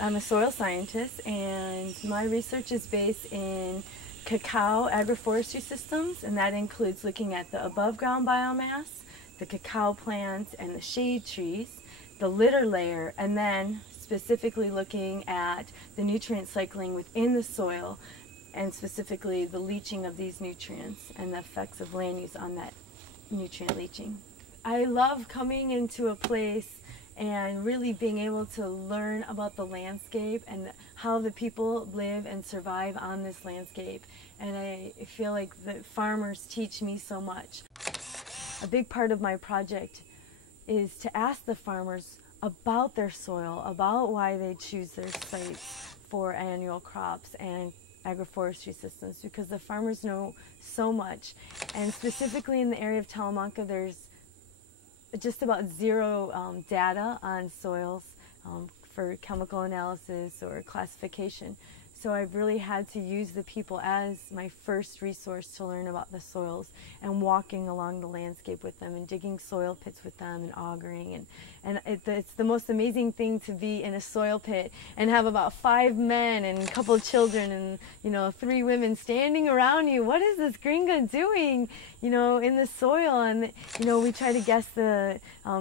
I'm a soil scientist, and my research is based in cacao agroforestry systems, and that includes looking at the above ground biomass, the cacao plants and the shade trees, the litter layer, and then specifically looking at the nutrient cycling within the soil, and specifically the leaching of these nutrients and the effects of land use on that nutrient leaching. I love coming into a place and really being able to learn about the landscape and how the people live and survive on this landscape. And I feel like the farmers teach me so much. A big part of my project is to ask the farmers about their soil, about why they choose their sites for annual crops and agroforestry systems, because the farmers know so much. And specifically in the area of Talamanca, there's just about zero data on soils for chemical analysis or classification. So I've really had to use the people as my first resource to learn about the soils, and walking along the landscape with them and digging soil pits with them and augering. And it's the most amazing thing to be in a soil pit and have about 5 men and a couple of children and 3 women standing around you. What is this gringa doing, in the soil? And we try to guess the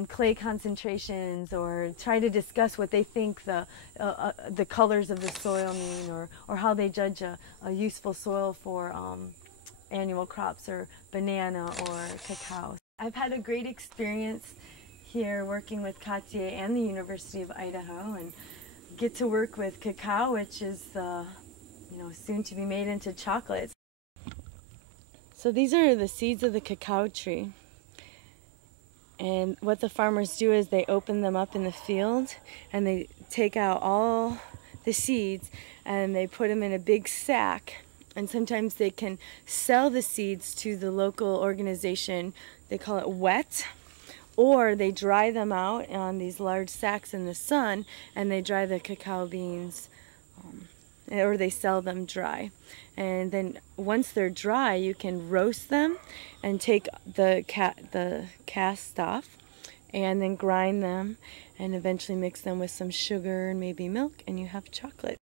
clay concentrations, or try to discuss what they think the colors of the soil mean, or how they judge a useful soil for annual crops or banana or cacao. I've had a great experience here working with Costa and the University of Idaho, and get to work with cacao, which is soon to be made into chocolate. So these are the seeds of the cacao tree. And what the farmers do is they open them up in the field, and they take out all the seeds and they put them in a big sack. And sometimes they can sell the seeds to the local organization. They call it wet. Or they dry them out on these large sacks in the sun, and they dry the cacao beans, or they sell them dry. And then once they're dry, you can roast them and take the cast off, and then grind them and eventually mix them with some sugar and maybe milk, and you have chocolate.